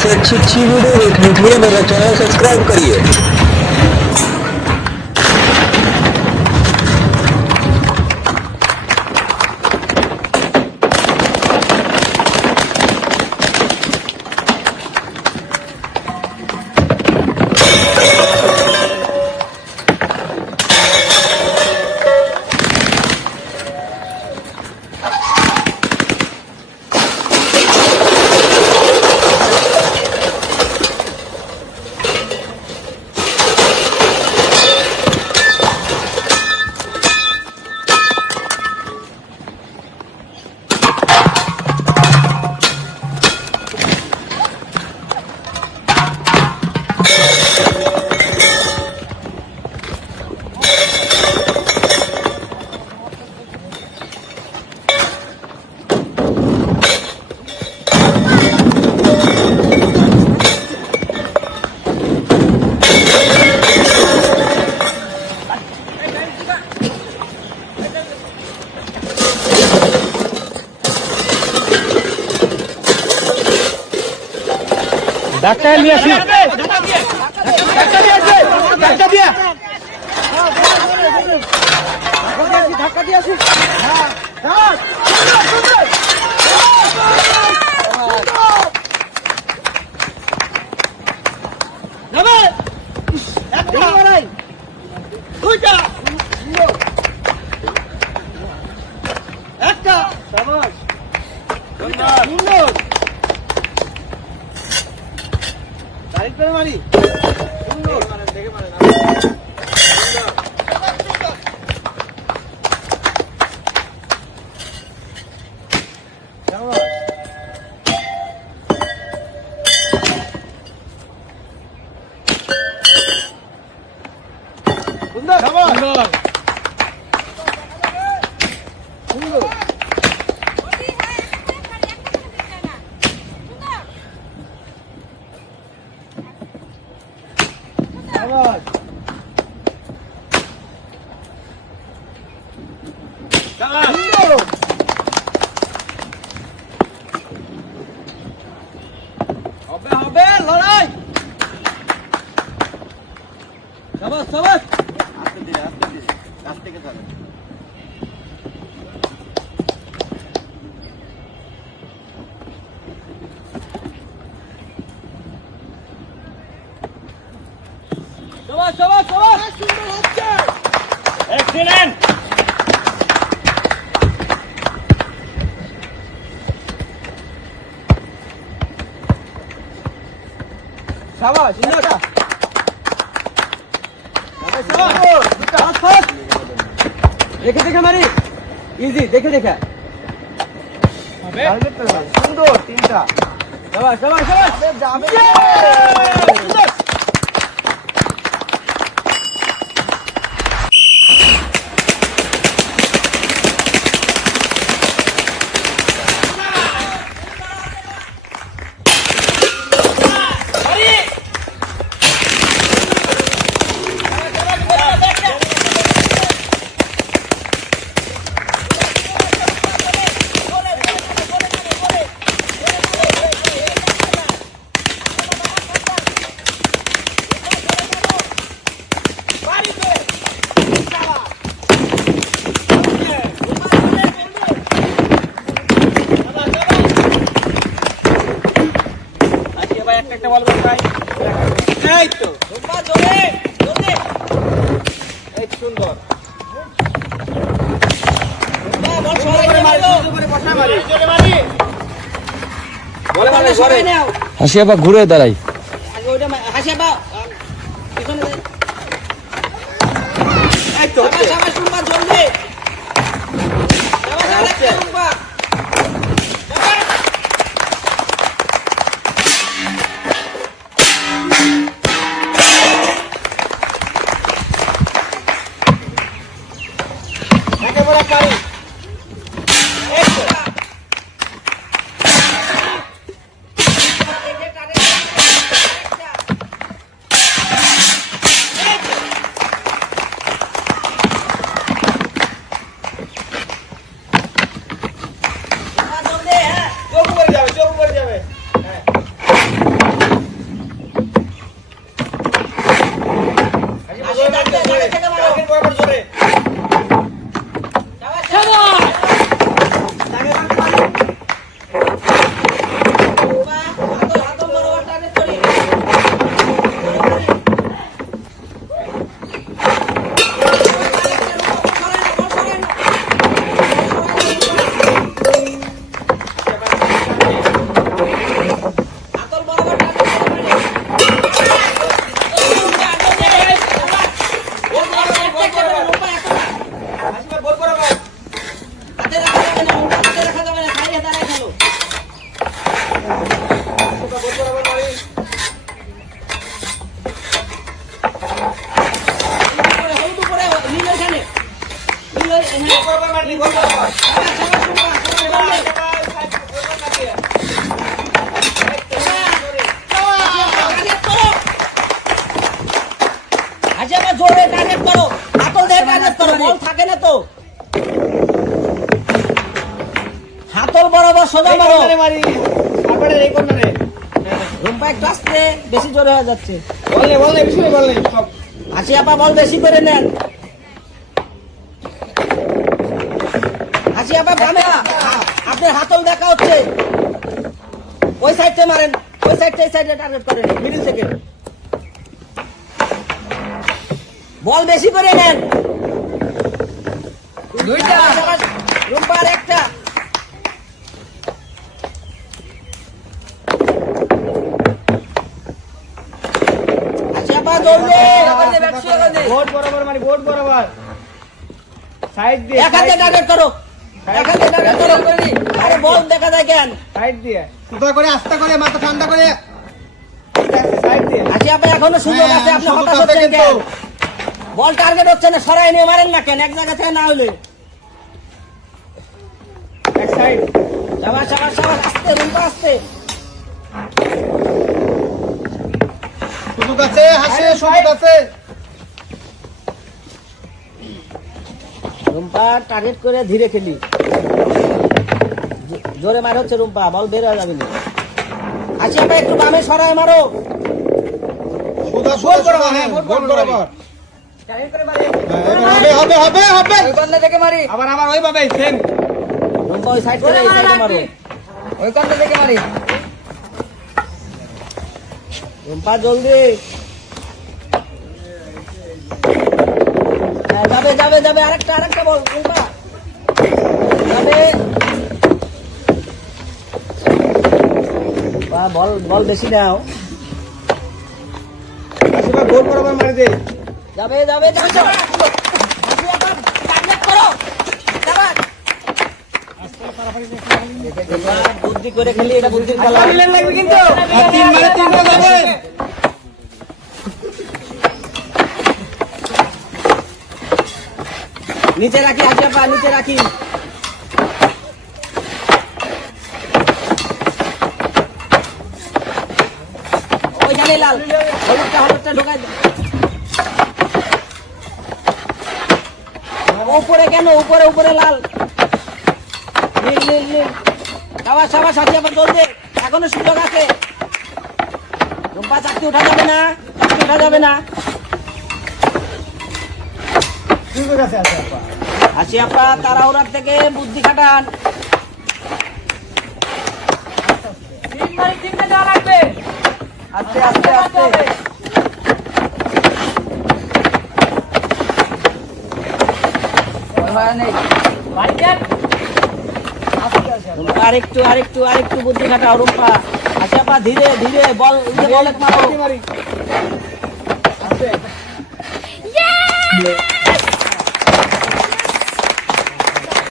ऐसे अच्छी अच्छी वीडियो देखने के लिए मेरा चैनल सब्सक्राइब करिए। ডাক্তার নিয়ে আসি, ডাক্তার নিয়ে আসি, ডাক্তার দিয়ে ধাক্কা দিয়ে আসি। একটা মারি দেখে মারে হবে লড়াই। সাবাস সাবাস, আস্তে ধীরে কাছ থেকে যাবে। সাবাস সাবাস সাবাস, সুন্দর হচ্ছে, এক্সিলেন্ট। শাবাশ, ইন্দ্রটা দেখে দেখে মারি, ইজি, দেখে দেখে সুন্দর। তিনটা শাবাশ শাবাশ শাবাশ। একটা বল ভাই, এই তো জোরে জোরে, এই সুন্দর বল সরে মারি, জোরে বসায় মারি, জোরে মারি, বলে মারি সরে নাও। হাসিয়াবা ঘুরে দাঁড়াই, আগে ওইটা হাসিয়াবা পিছনে দে, এই তো শাবাশ শুনবা জলদি, শাবাশ শুনবা। সোজা এই মারো। কর্নারে মারি তারপরে এই কর্নারে রুম্পা একটু আস্তে, বেশি জোরে হয়ে যাচ্ছে। বললে বেশি করে বললে সব হাসি আপা বল বেশি করে নেন। হাসি আপা বামে, আপনার হাতল দেখা হচ্ছে। ওই সাইডে মারেন, ওই সাইডে এই সাইডে টার্গেট করেন, মিডিল থেকে। বল বেশি করে নেন। দুইটা সাবাস, রুম্পার একটা। হাসি আপা দৌড়বে। বোর্ড বরাবর মারি বোর্ড বরাবর সাইড দিয়ে এক হাতে টার্গেট করো, এক হাতে টার্গেট করো। আরে বল দেখা যায় কেন? সাইড দিয়ে সুন্দর করে আস্তে করে মাথা ঠান্ডা করে সাইড দিয়ে হাসি আপা এখনো সুযোগ হ্যাঁ, আছে, আপনি সুযোগ হতাশ আছে হচ্ছেন কিন্তু। কেন? বল টার্গেট হচ্ছে না, সরাই নিয়ে মারেন না কেন? এক জায়গা থেকে না হলে। এক সাইড সাবাস সাবাস সাবাস, আস্তে রুম্পা আস্তে। সুযোগ আছে হাসে সুযোগ আছে রুম্পা টার্গেট করে ধীরে খেলি। জোরে মার হচ্ছে রুম্পা, বল বের হয়ে যাবে না। হাসি আপা একটু বামে সরাই মারো। সুদা গোল সুদা বরাবর, হ্যাঁ হ্যাঁ, গোল গোল বরাবর টার্গেট করে মারি হবে হবে হবে হবে ওই কর্নার থেকে মারি আবার আবার ওইভাবে সেম রুম্পা ওই সাইড থেকে এই সাইডে মারো। ওই কর্নার থেকে মারি রুম্পা জলদি। হ্যাঁ, যাবে যাবে যাবে, আরেকটা আরেকটা বল রুম্পা যাবে। বাহ, বল বল বেশি দাও। আসলে গোল বরাবর মারি দে যাবে যাবে যাবে যাবে। হাসি আপা টার্গেট করো। যাবে। রুম্পা, বুদ্ধি করে খেলি, এটা বুদ্ধির খেলা। মিলেন লাগবে কিন্তু আর তিন মানে তিনটা যাবে নিচে রাখি হাসি আপা, নিচে রাখি। ওইখানে লাল, হলুদটা ঢোকাই দাও। উপরে কেন? উপরে উপরে লাল, নীল নীল নীল। সাবাস সাবাস, হাসি আপা চলছে, এখনো সুযোগ আছে। রুম্পা চাকরি উঠা যাবে না, চাকরি উঠা যাবে না। সুযোগ আছে আছে আপা হাসি আপা তাড়াহুড়ার থেকে বুদ্ধি খাটান। আস্তে আস্তে আস্তে। রুম্পা আরেকটু আরেকটু আরেকটু বুদ্ধি খাটাও রুম্পা। হাসি আপা ধীরে ধীরে বল, বল মারো। মারি আছে